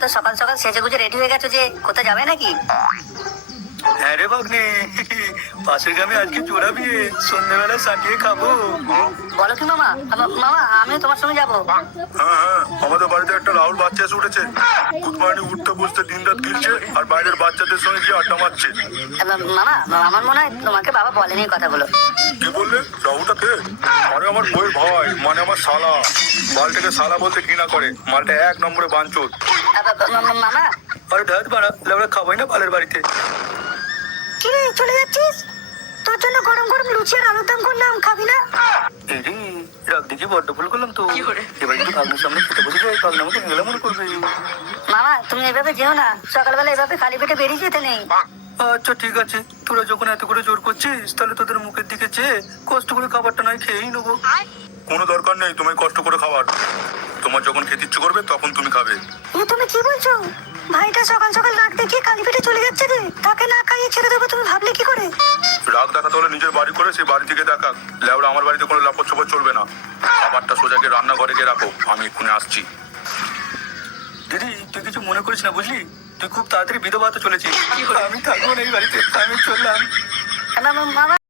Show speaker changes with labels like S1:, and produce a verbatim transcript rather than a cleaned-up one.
S1: এত সকাল সকাল সেজে গুজে রেডি হয়ে গেছো যে কোথায় যাবে নাকি?
S2: হ্যাঁ রে ভাগ্নে, পাশের গ্রামে আজকে চোরা বিয়ে, সন্ধ্যেবেলা সাটিয়ে খাবো।
S1: বলো কি মামা? আমা- মামা আমিও তোমার সঙ্গে যাবো।
S3: হ্যাঁ হ্যাঁ, আমাদের বাড়িতে একটা রাহুল বাচ্চা এসে উঠেছে। কুতমানি উঠতে বসতে দিন রাত গিলছে আর বাইরের বাচ্চাদের সঙ্গে গিয়ে আড্ডা মারছে।
S1: আমা- মামা আমার মনে হয় তোমাকে বাবা বলেনি কথাগুলো।
S3: কি বললে? রাহুলটা কে? আরে আমার বই ভাই, মানে আমার শালা। মালটাকে শালা বলতে ঘৃণা করে। মালটা এক নম্বরে বাঞ্চোত।
S1: আমা- মামা মামা,
S2: আরে ধাত বাড়া, আমরা খাবোই না পালের বাড়িতে।
S1: কি রে চলে যাচ্ছিস? তোর জন্য গরম গরম লুচি আর আলুর দম করলাম, খাবি না?
S2: এই রে, রাগ দেখি বড্ড ভুল করলাম তো। এবার যদি ভাগ্নের সামনে খেতে বসে যাই, ভাগ্নে আমাকে হেলা মনে করবে।
S1: মামা তুমি এভাবে যেও না, সকালবেলা এভাবে খালি পেটে বেরিয়ে যেতে নেই।
S2: আচ্ছা ঠিক আছে, তোরা যখন এত করে জোর করছিস তাহলে তোদের মুখের দিকে চেয়ে কষ্ট করে খাবারটা নয় খেয়েই নেবো।
S3: কোনো দরকার নেই তোমায় কষ্ট করে খাবার। তোমার যখন খেতে ইচ্ছে করবে তখন তুমি খাবে।
S1: এ তুমি কি বলছো? ভাইটা সকাল সকাল রাগ দেখিয়ে খালি পেটে চলে যাচ্ছে রে, তাকে না খাইয়ে ছেড়ে দেবো তুমি ভাবলে কি করে?
S3: রাগ দেখাতে হলে নিজের বাড়ি করে সেই বাড়ি থেকে দেখাক। লেওরা আমার বাড়িতে কোনো লাপট ছোপট চলবে না। খাবারটা সোজা গিয়ে রান্নাঘরে গিয়ে রাখো, আমি এক্ষুনি আসছি।
S2: দিদি তুই কিছু মনে করিস না বুঝলি, তুই খুব তাড়াতাড়ি বিধবা হতে চলেছিস। আমি থাকবো না এই বাড়িতে, আমি চললাম।
S1: মামা